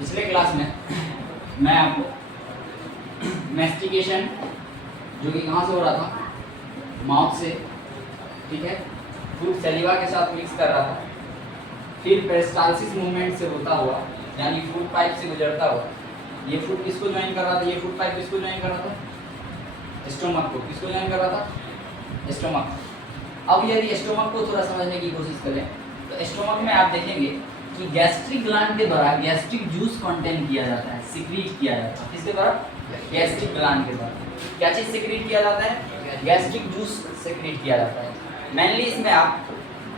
पिछले क्लास में मैं आपको मैस्टिकेशन जो कि कहाँ से हो रहा था, माउथ से, ठीक है, फूड सैलिवा के साथ मिक्स कर रहा था, फिर पेरिस्टाल्सिस मूवमेंट से होता हुआ यानी फूड पाइप से गुजरता हुआ ये फूड किसको ज्वाइन कर रहा था, ये फूड पाइप किसको ज्वाइन कर रहा था, स्टोमक को। किसको ज्वाइन कर रहा था, स्टोमक। अब यदि स्टोमक को थोड़ा समझने की कोशिश करें तो स्टोमक में आप देखेंगे कि गैस्ट्रिक ग्लैंड के द्वारा गैस्ट्रिक जूस कंटेन किया जाता है, सिक्रीट किया जाता है। किसके द्वारा, गैस्ट्रिक ग्लैंड के द्वारा। क्या चीज सिक्रीट किया जाता है, गैस्ट्रिक जूस सिक्रीट किया जाता है। मेनली इसमें आप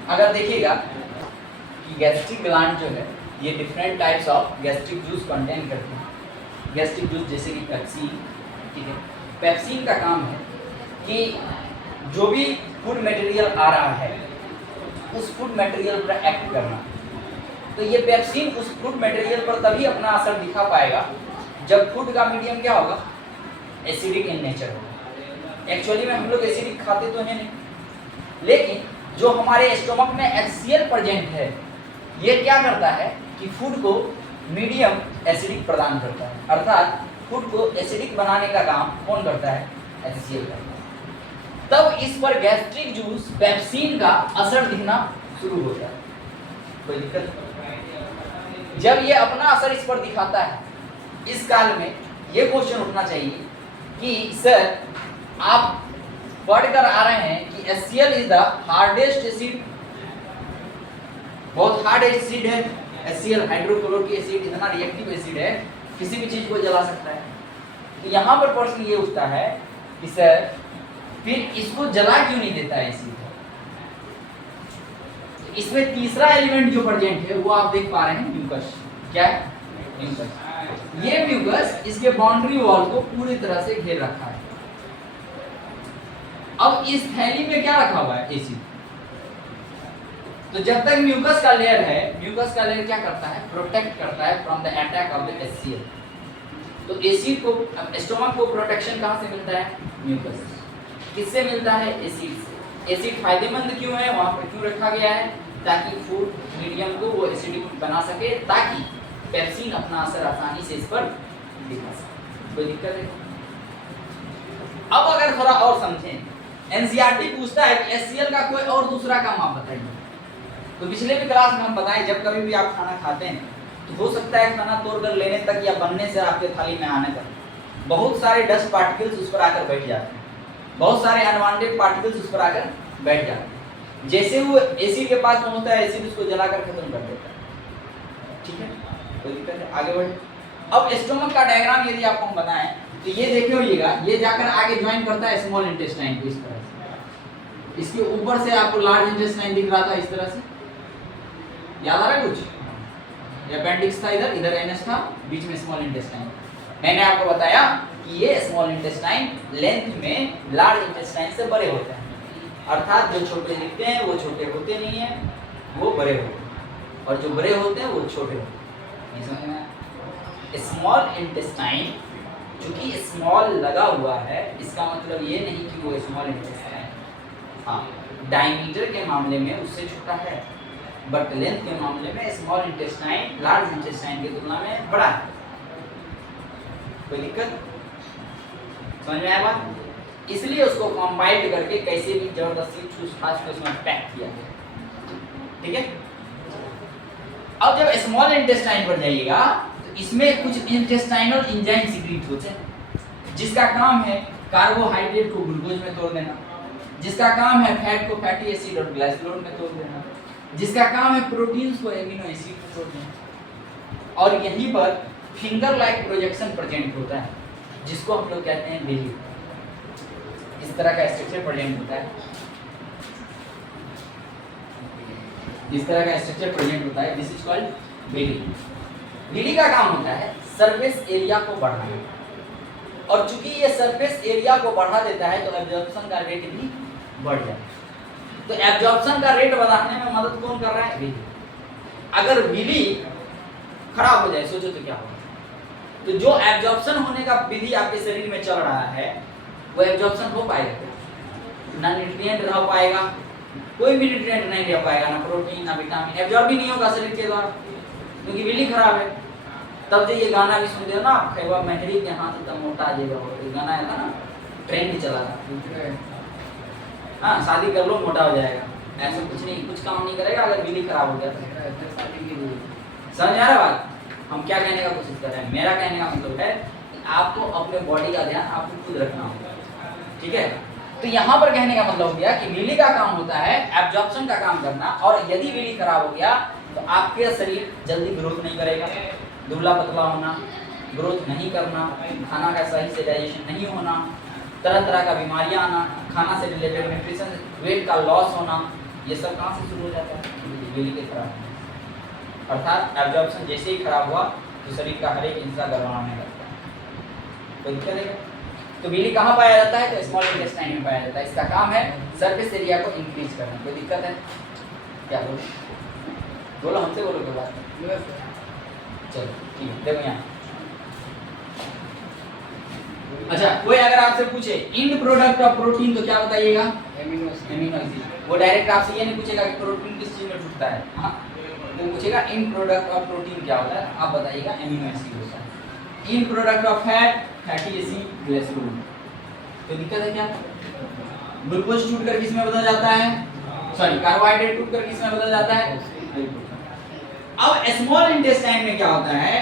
अगर देखिएगा कि गैस्ट्रिक ग्लैंड जो है ये different types of gastric juice contain करते हैं। गैस्ट्रिक जूस जैसे कि पेप्सिन, ठीक है। पेप्सिन का काम है कि जो भी फूड मटेरियल आ रहा है उस फूड मटेरियल पर एक्ट करना। तो ये पेप्सिन उस फूड मटेरियल पर तभी अपना असर दिखा पाएगा जब फूड का मीडियम क्या होगा, एसिडिक इन नेचर होगा। एक्चुअली में हम लोग एसिडिक खाते तो हैं नहीं, लेकिन जो हमारे स्टोमक में HCl प्रेजेंट है ये क्या करता है कि फूड को मीडियम एसिडिक प्रदान करता है। अर्थात फूड को एसिडिक बनाने का काम कौन करता है, HCl करता है। तब इस पर गैस्ट्रिक जूस पेप्सिन का असर दिखना शुरू होता है। कोई दिक्कत? जब ये अपना असर इस पर दिखाता है, इस काल में ये क्वेश्चन उठना चाहिए कि सर आप पढ़कर आ रहे हैं कि HCl is the hardest acid, बहुत हार्ड एसिड है। HCl हाइड्रोक्लोरिक एसिड इतना रिएक्टिव एसिड है, किसी भी चीज को जला सकता है। तो यहाँ पर प्रश्न ये उठता है कि सर फिर इसको जला क्यों नहीं देता है एसिड? इसमें तीसरा एलिमेंट जो प्रेजेंट है वो आप देख पा रहे हैं, म्यूकस। क्या है, म्यूकस। ये म्यूकस इसके बाउंड्री वॉल को पूरी तरह से घेर रखा है। अब इस थैली में क्या रखा हुआ है, एसिड। तो जब तक म्यूकस का लेयर है, म्यूकस का लेयर क्या करता है, प्रोटेक्ट करता है from the attack of the HCl। तो एसिड को, स्टोमक को प्रोटेक्शन कहां से मिलता है, म्यूकस। किससे मिलता है, एसिड से। एसिड फायदेमंद क्यों है, वहां पर क्यों रखा गया है, ताकि फूड मीडियम को वो एसिडिक बना सके, ताकि पेप्सिन अपना असर आसानी से इस पर दिखा सके। कोई दिक्कत है? अब अगर थोड़ा और समझें, एनसीईआरटी पूछता है कि HCl का कोई और दूसरा काम आप बताइए। तो पिछले भी क्लास में हम बताएं, जब कभी भी आप खाना खाते हैं तो हो सकता है खाना तोड़कर लेने तक या बनने से आपके थाली में आने तक बहुत सारे डस्ट पार्टिकल्स उस पर आकर बैठ जाते हैं, बहुत सारे अनवांटेड पार्टिकल्स उस पर आकर बैठ जाते हैं। जैसे वो एसिड के पास पहुंचता है, एसिड उसको जलाकर खत्म कर देता है। ठीक है, कोई दिक्कत है? आगे बढ़े। अब स्टोमक का डायग्राम यदि आपको हम बताएं तो ये देखे होइएगा, ये जाकर आगे ज्वाइन करता है स्मॉल इंटेस्टाइन को इस तरह से। इसके ऊपर से आपको लार्ज इंटेस्टाइन दिख रहा था इस तरह से, याद आ रहा है कुछ? अपेंडिक्स था इधर, इधर एनएस था, बीच में स्मॉल इंटेस्टाइन। मैंने आपको बताया कि ये स्मॉल इंटेस्टाइन लेंथ में लार्ज इंटेस्टाइन से बड़े होते हैं। अर्थात जो छोटे दिखते हैं वो छोटे होते नहीं हैं, वो बड़े होते हैं, और जो बड़े होते हैं वो छोटे होते हैं। समझ में आया? स्मॉल इंटेस्टाइन चूंकि स्मॉल लगा हुआ है, इसका मतलब ये नहीं कि वो स्मॉल इंटेस्टाइन, हाँ, डायमीटर के मामले में उससे छोटा है, बट लेंथ के मामले में स्मॉल इंटेस्टाइन लार्ज इंटेस्टाइन की तुलना में बड़ा है। कोई दिक्कत? समझ में आया बात? इसलिए उसको कंबाइंड करके कैसे भी जबरदस्ती ठूस-ठास के उसमें पैक किया गया। ठीक है? अब जब स्मॉल इंटेस्टाइन पर जाइएगा तो इसमें कुछ इंटेस्टाइनल एंजाइम सीक्रेट होते हैं, जिसका काम है कार्बोहाइड्रेट को ग्लूकोज में तोड़ देना, जिसका काम है फैट को फैटी एसिड और ग्लाइसोल में तोड़ देना, जिसका काम है प्रोटीन्स को एमिनो एसिड में तोड़ देना। और यहीं पर फिंगर लाइक प्रोजेक्शन प्रेजेंट होता है, जिसको हम लोग कहते हैं बिली। इस तरह का स्ट्रक्चर प्रेजेंट होता है, इस तरह का स्ट्रक्चर प्रेजेंट होता है, दिस इज कॉल्ड बिली। बिली का काम होता है सरफेस एरिया को बढ़ाना, और चूंकि ये सरफेस एरिया को बढ़ा देता है तो एब्जॉर्प्शन का रेट भी बढ़ जाता है। तो एब्जॉर्प्शन का रेट बढ़ाने में मदद कौन कर रहा है, बिली। अगर बिली खराब हो जाए, सोचो तो क्या होगा। तो जो एब्जॉर्प्शन होने का विधि आपके शरीर में चल रहा है वो एब्जॉर्प्शन हो पाएगा, ना न्यूट्रिएंट रह पाएगा, कोई भी न्यूट्रिएंट नहीं रह पाएगा, ना प्रोटीन ना विटामिन एब्जॉर्ब भी नहीं होगा शरीर के द्वारा, क्योंकि बिली खराब है। तब जो ये गाना भी सुनते हो ना आप, खेवा महरी के हाथ तब मोटा आ जाएगा, वो गाना है ना, ट्रेंड चला था। हाँ, शादी कर लो मोटा हो जाएगा, ऐसा कुछ नहीं, कुछ काम नहीं करेगा अगर बिल्ली खराब हो गया तो। समझ आ रहा बात? हम क्या कहने का कोशिश कर रहे हैं? मेरा कहने का मतलब है कि आपको अपने बॉडी का ध्यान आपको खुद रखना होगा, ठीक है? तो यहाँ पर कहने का मतलब हो गया कि बिल्ली का काम होता है एब्जॉर्प्शन का काम करना, और यदि बिल्ली खराब हो गया तो आपके शरीर जल्दी ग्रोथ नहीं करेगा, दुबला पतला होना, ग्रोथ नहीं करना, खाना का सही से डाइजेशन नहीं होना, तरह तरह का बीमारियां आना, खाना से रिलेटेड न्यूट्रिशन, वेट का लॉस होना, ये सब कहाँ से शुरू हो जाता है? बिल्ली के खराब होने। अर्थात एब्जॉर्प्शन जैसे ही खराब हुआ तो शरीर का हर एक हिस्सा गड़बड़ाने लगता है। कोई दिक्कत है? तो बिल्ली कहाँ पाया जाता है? तो स्मॉल इंटेस्टाइन में पाया जाता है। इसका काम है सरफेस एरिया को इंक्रीज करना। कोई दिक्कत है? क्या बोलो हमसे बोलो कोई बात नहीं। चलो ठीक है, देखो यहाँ। अच्छा, कोई अगर आपसे पूछे इन प्रोडक्ट ऑफ प्रोटीन तो क्या बताइएगा? Amino acid. वो डायरेक्ट आपसे ये नहीं पूछेगा कि प्रोटीन किस चीज में टूटता है, हाँ, वो पूछेगा इन प्रोडक्ट ऑफ प्रोटीन क्या होता है, आप बताइएगा एमिनो एसिड होता है। इन product of fat, fatty acid, glycerol. तो दिक्कत है क्या? ग्लूकोज टूटकर किस में बदल जाता है? सॉरी, कार्बोहाइड्रेट टूटकर किस में बदल जाता है? अब स्मॉल इंटेस्टाइन में क्या होता है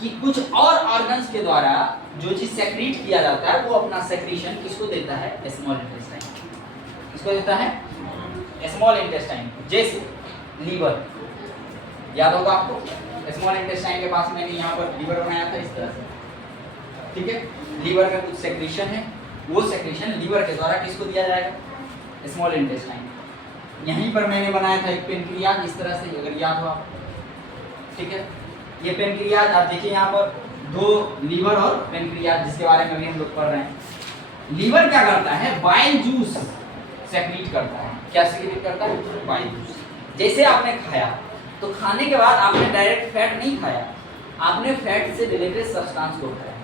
कि कुछ और ऑर्गन्स के द्वारा जो चीज सेक्रीट किया जाता है वो अपना सेक्रीशन किसको देता है? Small intestine. किसको देता है? Small intestine. जैसे लीवर, याद होगा आपको, स्मॉल इंटेस्टाइन के पास मैंने यहाँ पर लीवर बनाया था इस तरह से, ठीक है? लीवर में कुछ सेक्रीशन है, वो सेक्रीशन लीवर के द्वारा किसको दिया जाएगा? Small intestine. यहीं पर मैंने बनाया था एक पेनक्रियाज इस तरह से, अगर याद हो आपको, ठीक है? ये पेनक्रियाज आप देखिए यहाँ पर दो लीवर और पेनक्रियाज जिसके बारे में भी हम लोग पढ़ रहे हैं। लीवर क्या करता है? बाइल जूस सेक्रीट करता है। क्या सेक्रीट करता है? Bile juice. जैसे आपने खाया तो खाने के बाद आपने डायरेक्ट फैट नहीं खाया, आपने फैट से रिलेटेड सब्सटेंस को खाया।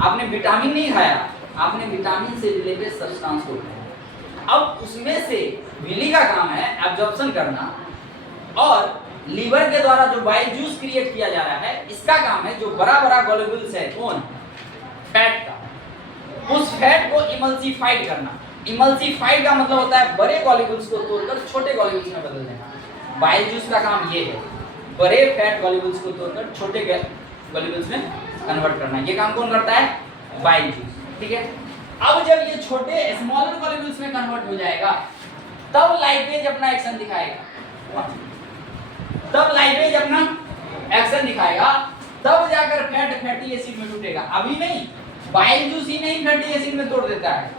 आपने विटामिन नहीं खाया, आपने विटामिन से रिलेटेड सब्सटेंस को खाया। अब उसमें से बिल्ली का काम है एब्जॉर्प्शन करना, और लीवर के द्वारा जो बाइल जूस क्रिएट किया जा रहा है इसका काम है जो बड़ा बड़ा ग्लोब्यूल्स है, कौन? फैट का, उस फैट को इमल्सिफाइड करना। इमल्सिफाइड का मतलब होता है बड़े ग्लोब्यूल्स को तोड़कर छोटे ग्लोब्यूल्स में बदल देना। बाइल जूस का काम ये है, बड़े फैट ग्लोब्यूल्स को तोड़कर छोटे ग्लोब्यूल्स में कन्वर्ट करना। ये काम कौन करता है? बाइल जूस, ठीक है? अब जब ये छोटे स्मॉलर ग्लोब्यूल्स में कन्वर्ट हो जाएगा तब लाइपेज अपना एक्शन दिखाएगा। तब लाइपेज अपना एक्शन दिखाएगा, तब जाकर फैट फैटी एसिड में टूटेगा। अभी नहीं, बाइल जूस ही नहीं फैटी एसिड में तोड़ देता है।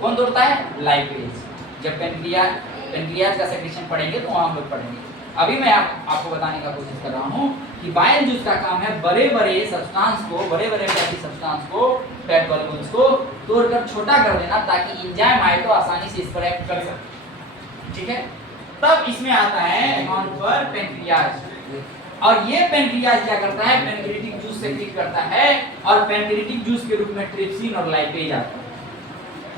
कौन तोड़ता है? लाइपेज। जब पेनक्रियाज का सेक्रेशन पढ़ेंगे तो वहां हम लोग पढ़ेंगे। अभी मैं आपको बताने का कोशिश कर रहा हूँ कि बाइल जूस का काम है बड़े बड़े सब्सटेंस को, बड़े बड़े फैटी सब्सटेंस को, फैट ग्लोब्यूल्स को तोड़कर छोटा कर देना ताकि एंजाइम आए तो आसानी से इसको एक्ट कर सके, ठीक है? तब इसमें आता है कौन पर? पेनक्रियाज। और ये पेनक्रियाज क्या करता है? पेनक्रियाटिक जूस सेक्रेट करता है, और पेनक्रियाटिक जूस के रूप में ट्रिप्सिन और लाइपेज आता है।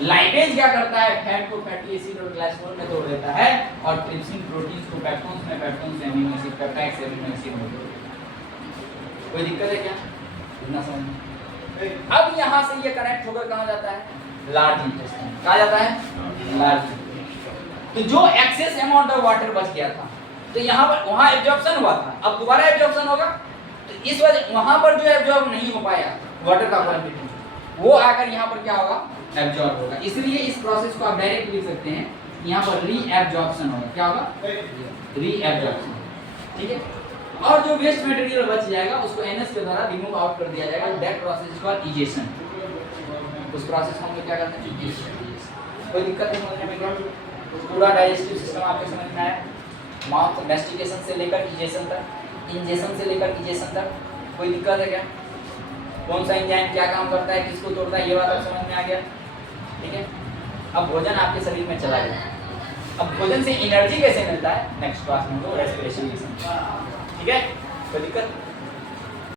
लाइपेज क्या करता है? फैट को फैटी एसिड और ग्लाइकोल में तोड़ देता है, और ट्रिप्सिन प्रोटीन्स को पेप्टोन्स में, पेप्टोन्स से अमीनो एसिड, पेप्टाइड्स से अमीनो एसिड में तोड़ देता है। कोई दिक्कत है क्या? इतना समझ। अब यहाँ से ये कनेक्ट होकर कहाँ जाता है? Large intestine. कहाँ जाता है? लार्ज। तो जो एक्सेस अमाउंट ऑफ वाटर बच गया था तो यहाँ पर वहाँ एब्जॉर्प्शन हुआ था, अब दोबारा एब्जॉर्प्शन होगा, तो इस वजह वहाँ पर जो एब्जॉर्ब नहीं हो पाया वाटर का क्वांटिटी, वो आकर यहाँ पर क्या होगा? एब्जॉर्ब होगा। इसलिए इस प्रोसेस को आप डायरेक्ट लिख सकते हैं, यहाँ पर री एब्जॉर्प्शन होगा। क्या होगा? री एब्जॉर्प्शन, ठीक है? और जो वेस्ट मटेरियल बच जाएगा उसको एनएस के द्वारा रिमूव आउट कर दिया जाएगा। That process is called egestion. उस प्रोसेस को हम लोग क्या करते हैं? इजेशन। कोई दिक्कत नहीं समझने में? क्या पूरा डाइजेस्टिव सिस्टम आपके समझ में आया? माउथ मैस्टिकेशन से लेकर इजेशन तक, इंजेशन से लेकर इजेशन तक। कोई दिक्कत है क्या? कौन सा एंजाइम क्या काम करता है, किसको तोड़ता है, ये बात आप समझ में आ गया, ठीक है? अब भोजन आपके शरीर में चला गया, अब भोजन से एनर्जी कैसे मिलता है नेक्स्ट क्लास में तो रेस्पिरेशन की, ठीक है? कोई दिक्कत?